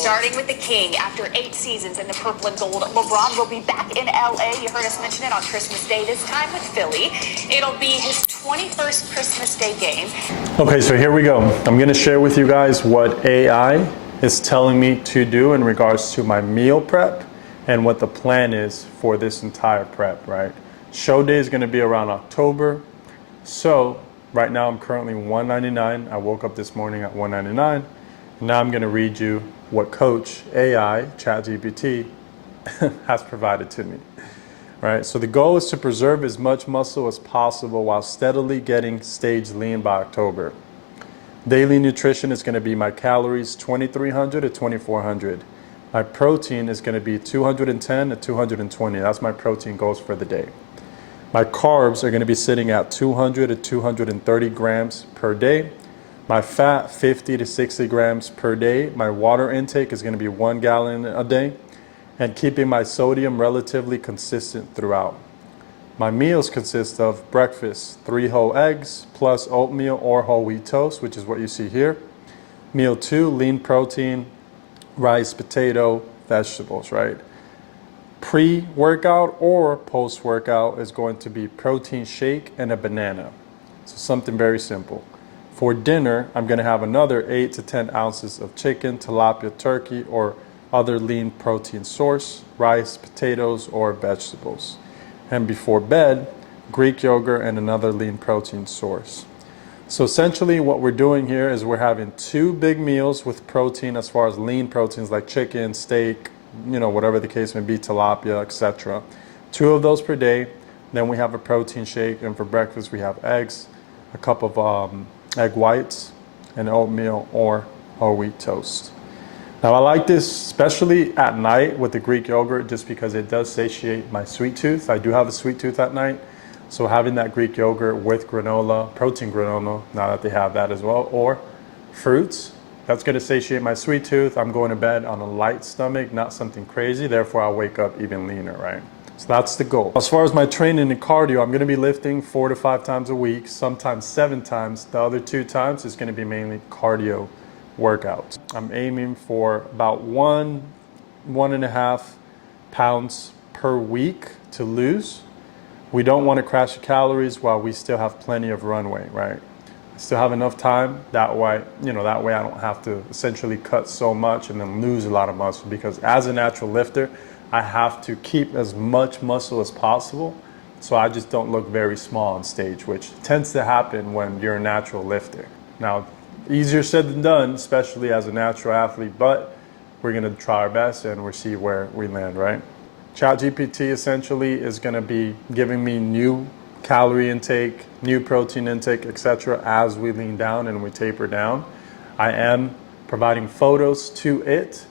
Starting with the King, after 8 seasons in the purple and gold, LeBron will be back in LA. You heard us mention it on Christmas Day, this time with Philly. It'll be his 21st Christmas Day game. Okay, so here we go. I'm gonna share with you guys what AI is telling me to do in regards to my meal prep and what the plan is for this entire prep, right? Show day is gonna be around October. So right now I'm currently $199. I woke up this morning at $199. Now I'm gonna read you what Coach AI, ChatGPT, has provided to me, right? So the goal is to preserve as much muscle as possible while steadily getting stage lean by October. Daily nutrition is gonna be my calories, 2,300 to 2,400. My protein is gonna be 210 to 220. That's my protein goals for the day. My carbs are gonna be sitting at 200 to 230 grams per day. My fat, 50 to 60 grams per day. My water intake is going to be 1 gallon a day, and keeping my sodium relatively consistent throughout. My meals consist of breakfast, 3 whole eggs, plus oatmeal or whole wheat toast, which is what you see here. Meal 2, lean protein, rice, potato, vegetables, right? Pre-workout or post-workout is going to be protein shake and a banana. So something very simple. For dinner, I'm going to have another 8 to 10 ounces of chicken, tilapia, turkey, or other lean protein source, rice, potatoes, or vegetables. And before bed, Greek yogurt and another lean protein source. So essentially what we're doing here is we're having 2 big meals with protein as far as lean proteins like chicken, steak, whatever the case may be, tilapia, etc. 2 of those per day. Then we have a protein shake, and for breakfast we have eggs, a cup of egg whites, and oatmeal or whole wheat toast. Now I like this especially at night with the Greek yogurt just because it does satiate my sweet tooth. I do have a sweet tooth at night, so having that Greek yogurt with granola, protein granola, now that they have that as well, or fruits, that's going to satiate my sweet tooth. I'm going to bed on a light stomach, not something crazy, therefore I'll wake up even leaner, right? So that's the goal. As far as my training and cardio, I'm going to be lifting 4 to 5 times a week, sometimes 7 times. The other 2 times is going to be mainly cardio workouts. I'm aiming for about 1.5 pounds per week to lose. We don't want to crash the calories while we still have plenty of runway, right? I still have enough time. That way, that way I don't have to essentially cut so much and then lose a lot of muscle, because as a natural lifter, I have to keep as much muscle as possible so I just don't look very small on stage, which tends to happen when you're a natural lifter. Now, easier said than done, especially as a natural athlete, but we're gonna try our best and we'll see where we land, right? ChatGPT essentially is gonna be giving me new calorie intake, new protein intake, etc. as we lean down and we taper down. I am providing photos to it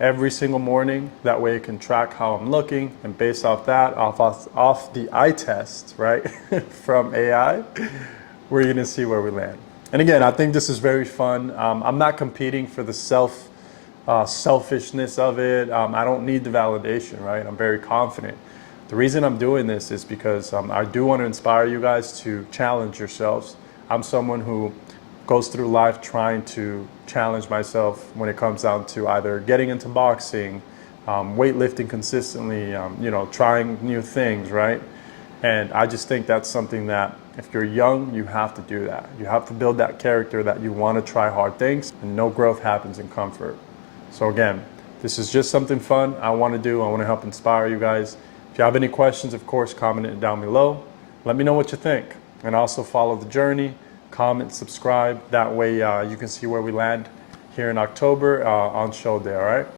every single morning. That way it can track how I'm looking, and based off that, off the eye test, right, from AI, we're gonna see where we land. And again, I think this is very fun. I'm not competing for the selfishness of it. I don't need the validation, right? I'm very confident. The reason I'm doing this is because I do want to inspire you guys to challenge yourselves. I'm someone who goes through life trying to challenge myself when it comes down to either getting into boxing, weightlifting consistently, trying new things, right? And I just think that's something that if you're young, you have to do that. You have to build that character that you want to try hard things, and no growth happens in comfort. So again, this is just something fun I want to do. I want to help inspire you guys. If you have any questions, of course, comment it down below. Let me know what you think, and also follow the journey. Comment, subscribe. That way you can see where we land here in October on show day, all right?